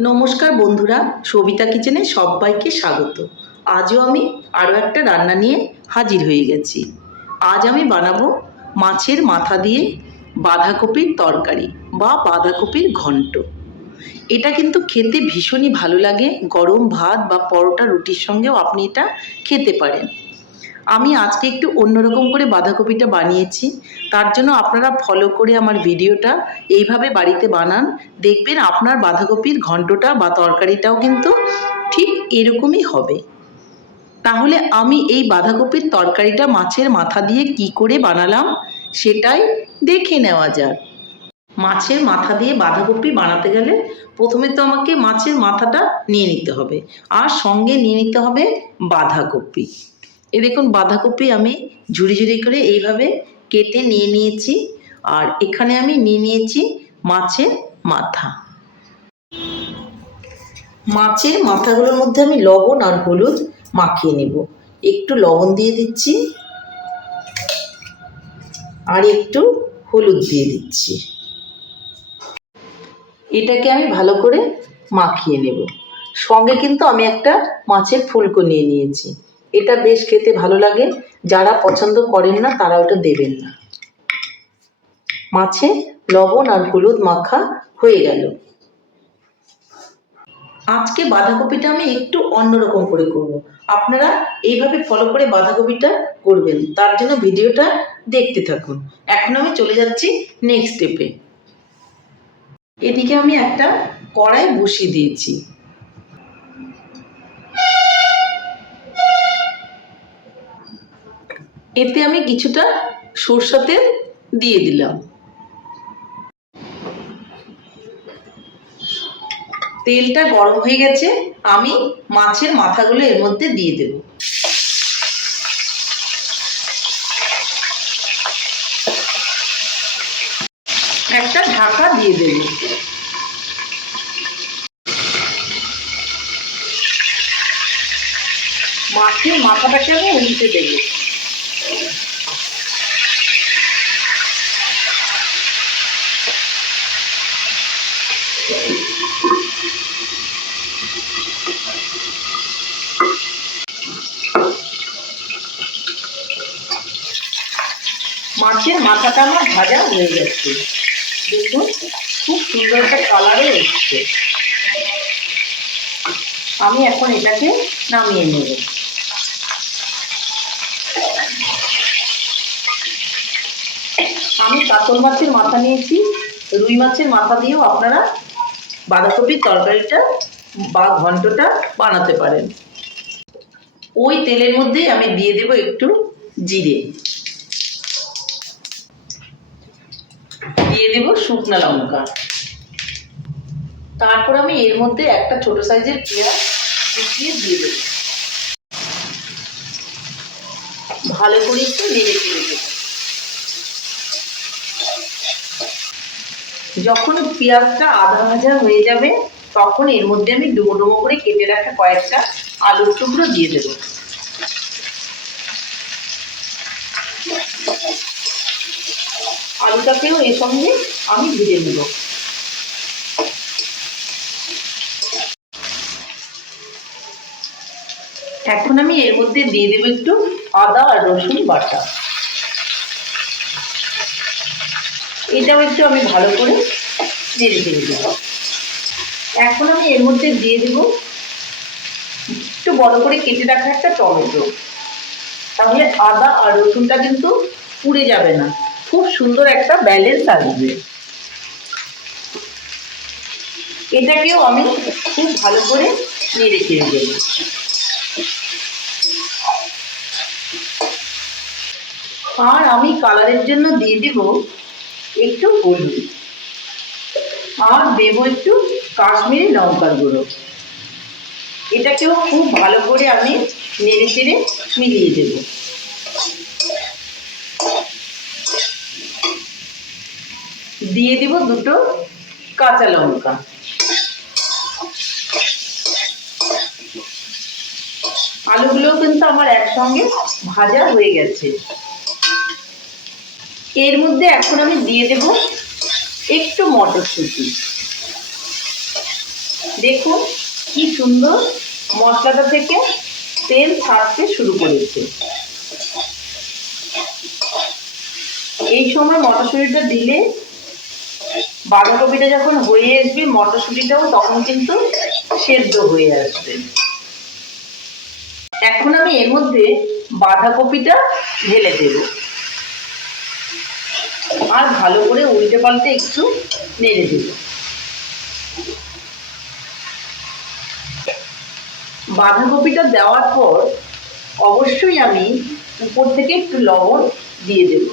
নমস্কার বন্ধুরা, সবিতা কিচেনে সবাইকে স্বাগত। আজও আমি আরও একটা রান্না নিয়ে হাজির হয়ে গেছি। আজ আমি বানাবো মাছের মাথা দিয়ে বাঁধাকপির তরকারি বা বাঁধাকপির ঘন্ট। এটা কিন্তু খেতে ভীষণই ভালো লাগে, গরম ভাত বা পরোটা রুটির সঙ্গেও আপনি এটা খেতে পারেন। আমি আজকে একটু অন্যরকম করে বাঁধাকপিটা বানিয়েছি। তার জন্য আপনারা ফলো করে আমার ভিডিওটা এইভাবে বাড়িতে বানান। দেখবেন আপনার বাঁধাকপির ঘন্টটা বা তরকারিটাও কিন্তু ঠিক এরকমই হবে। তাহলে আমি এই বাঁধাকপির তরকারিটা মাছের মাথা দিয়ে কি করে বানালাম সেটাই দেখে নেওয়া যাক। মাছের মাথা দিয়ে বাঁধাকপি বানাতে গেলে প্রথমে তো আমাকে মাছের মাথাটা নিয়ে নিতে হবে। আর সঙ্গে নিয়ে নিতে হবে বাঁধাকপি। এ দেখুন, বাঁধাকপি আমি ঝুড়ি ঝুড়ি করে এইভাবে কেটে নিয়ে নিয়েছি। আর এখানে আমি নিয়ে নিয়েছি মাছের মাথা। মাছের মাথাগুলোর মধ্যে আমি লবণ আর হলুদ মাখিয়ে নেব। একটু লবণ দিয়ে দিচ্ছি। আর একটু হলুদ দিয়ে দিচ্ছি। এটাকে আমি ভালো করে মাখিয়ে নেব। সঙ্গে কিন্তু আমি একটা মাছের ফুলকো নিয়ে নিয়েছি। এটা বেশ খেতে ভালো লাগে। যারা পছন্দ করেন না, তারা ওটা দেবেন না। মাছে লবণ আর হলুদ মাখা হয়ে গেল। আজকে বাঁধাকপিটা আমি একটু অন্যরকম করে করব। আপনারা এইভাবে ফলো করে বাঁধাকপিটা করবেন। তার জন্য ভিডিওটা দেখতে থাকুন। এখন আমি চলে যাচ্ছি নেক্সট স্টেপে এদিকে আমি একটা কড়াই বসিয়ে দিয়েছি। এতে আমি কিছুটা সরষা তেল দিয়ে দিলাম। তেলটা গরম হয়ে গেছে, আমি মাছের মাথাগুলো এর মধ্যে দিয়ে দেব। একটা ঢাকা দিয়ে দেব। মাছের মাথাটাকে আমি উল্টে দেবো। মাছের মাথাটা আমার ভাজা হয়ে যাচ্ছে দেখুন, খুব সুন্দর একটা কালারও এসছে। আমি এখন এটাকে নামিয়ে নেব। আমি কাতল মাছের মাথা নিয়েছি, রুই মাছের মাথা দিয়েও আপনারা বাঁধাকপির তরকারিটা বা ঘন্টটা বানাতে পারেন। ওই তেলের মধ্যেই আমি দিয়ে দেব একটু জিরে। দিয়ে দেব শুকনা লঙ্কা। তারপর আমি এর মধ্যে একটা ছোট সাইজের পেঁয়াজ কুচিয়ে দিয়ে দেবো। ভালো করে একটু নেড়ে চেড়ে দেবো। যখন পেঁয়াজটা আধা ভাজা হয়ে যাবে, তখন এর মধ্যে আমি ডুমো ডুমো করে কেটে রাখা কয়েকটা আলুর টুকরো দিয়ে দেবো। আলুটাকেও এর সঙ্গে আমি ভেজে নেব। এখন আমি এর মধ্যে দিয়ে দেবো একটু আদা আর রসুন বাটা। এটাও একটু আমি ভালো করে নেড়ে চেড়ে দেব এখন আমি এর মধ্যে দিয়ে দেব একটু বড় করে কেটে রাখা একটা টমেটো। তাহলে আদা আর রসুনটা কিন্তু পুড়ে যাবে না। খুব সুন্দর একটা ব্যালেন্স আসবে। এটাকেও আমি খুব ভালো করে নেড়ে চেড়ে দেব আর আমি কালারের জন্য দিয়ে দেব একটু হলুদ আর দেবো একটু কাশ্মীরি লঙ্কার গুঁড়ো। এটাকেও খুব ভালো করে আমি নেড়ে চেড়ে মিলিয়ে দেবো। দিয়ে দিব দুটো কাঁচা লঙ্কা। আলুগুলোও কিন্তু আমার একসঙ্গে ভাজা হয়ে গেছে। এর মধ্যে এখন আমি দিয়ে দেব একটু মটরশুঁটি। দেখুন কি সুন্দর মশলাটা থেকে তেল ছাড়তে শুরু করেছে। এই সময় মটরশুঁটিটা দিলে বাঁধাকপিটা যখন হয়ে আসবে, মটরশুঁটিটাও তখন কিন্তু সেদ্ধ হয়ে আসবে। এখন আমি এর মধ্যে বাঁধাকপিটা ঢেলে দেব। আর ভালো করে উল্টে পাল্টে একটু নেড়ে দেব বাঁধাকপিটা দেওয়ার পর অবশ্যই আমি উপর থেকে একটু লবণ দিয়ে দেব।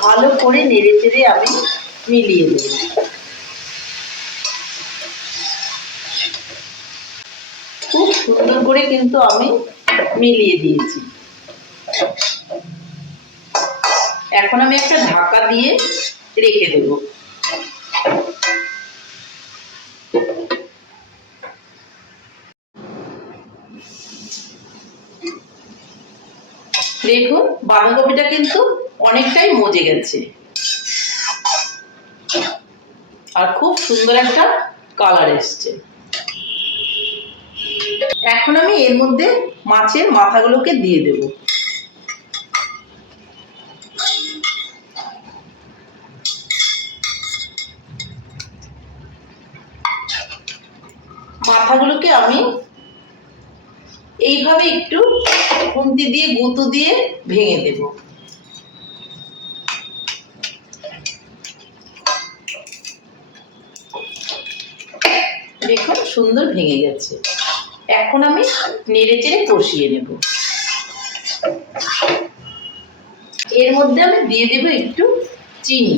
ভালো করে নেড়ে চেড়ে আমি মিলিয়ে দেব খুব সুন্দর করে কিন্তু আমি মিলিয়ে দিয়েছি। এখন আমি একটা ঢাকা দিয়ে রেখে দেব। দেখুন, বাঁধাকপিটা কিন্তু অনেকটাই মজে গেছে। আর খুব সুন্দর একটা কালার এসছে। এখন আমি এর মধ্যে মাছের মাথাগুলোকে দিয়ে দেব। মাথাগুলোকে আমি এইভাবে একটু খুন্তি দিয়ে, গুঁতো দিয়ে ভেঙে দেব। দেখুন, সুন্দর ভেঙে গেছে। এখন আমি নেড়ে চেড়ে কষিয়ে নেব। এর মধ্যে আমি দিয়ে দেব একটু চিনি।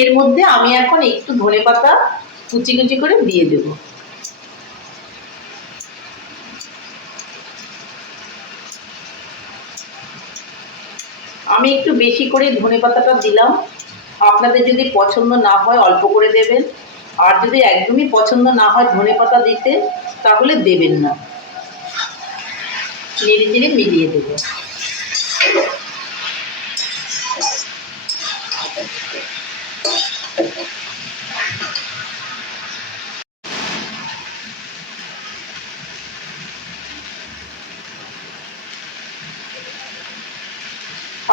এর মধ্যে আমি এখন একটু ধনে পাতা কুচি কুচি করে দিয়ে দেবো। আমি একটু বেশি করে ধনে পাতাটা দিলাম। আপনাদের যদি পছন্দ না হয় অল্প করে দেবেন। আর যদি একদমই পছন্দ না হয় ধনে পাতা দিতে, তাহলে দেবেন না। নেড়ে চেড়ে মিলিয়ে দেবেন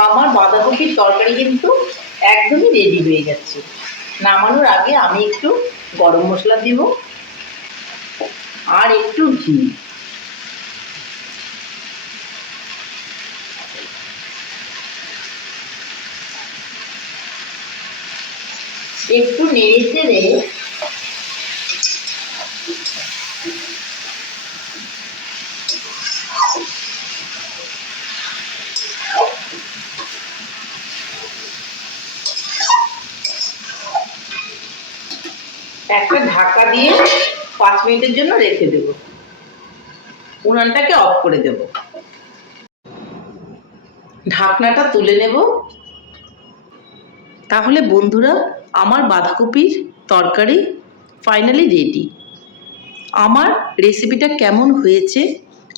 আমার বাঁধাকপির তরকারি কিন্তু একদমই রেডি হয়ে যাচ্ছে। নামানোর আগে আমি একটু গরম মশলা দিব আর একটু ঘি। একটু নেড়ে চেড়ে একটা ঢাকা দিয়ে পাঁচ মিনিটের জন্য রেখে দেব। উনানটাকে অফ করে দেব। ঢাকনাটা তুলে নেব। তাহলে বন্ধুরা, আমার বাঁধাকপির তরকারি ফাইনালি রেডি আমার রেসিপিটা কেমন হয়েছে?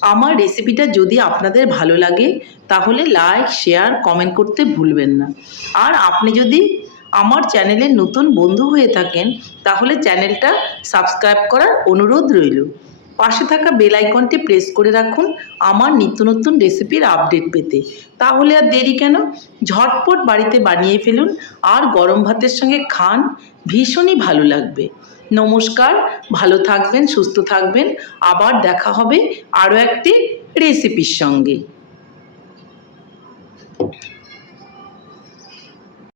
আমার রেসিপিটা যদি আপনাদের ভালো লাগে, তাহলে লাইক শেয়ার কমেন্ট করতে ভুলবেন না। আর আপনি যদি আমার চ্যানেলের নতুন বন্ধু হয়ে থাকেন, তাহলে চ্যানেলটা সাবস্ক্রাইব করার অনুরোধ রইল। পাশে থাকা বেল আইকনটি প্রেস করে রাখুন আমার নিত্য নতুন রেসিপির আপডেট পেতে। তাহলে আর দেরি কেন? ঝটপট বাড়িতে বানিয়ে ফেলুন আর গরম ভাতের সঙ্গে খান, ভীষণই ভালো লাগবে। নমস্কার, ভালো থাকবেন, সুস্থ থাকবেন। আবার দেখা হবে আরও একটি রেসিপির সঙ্গে।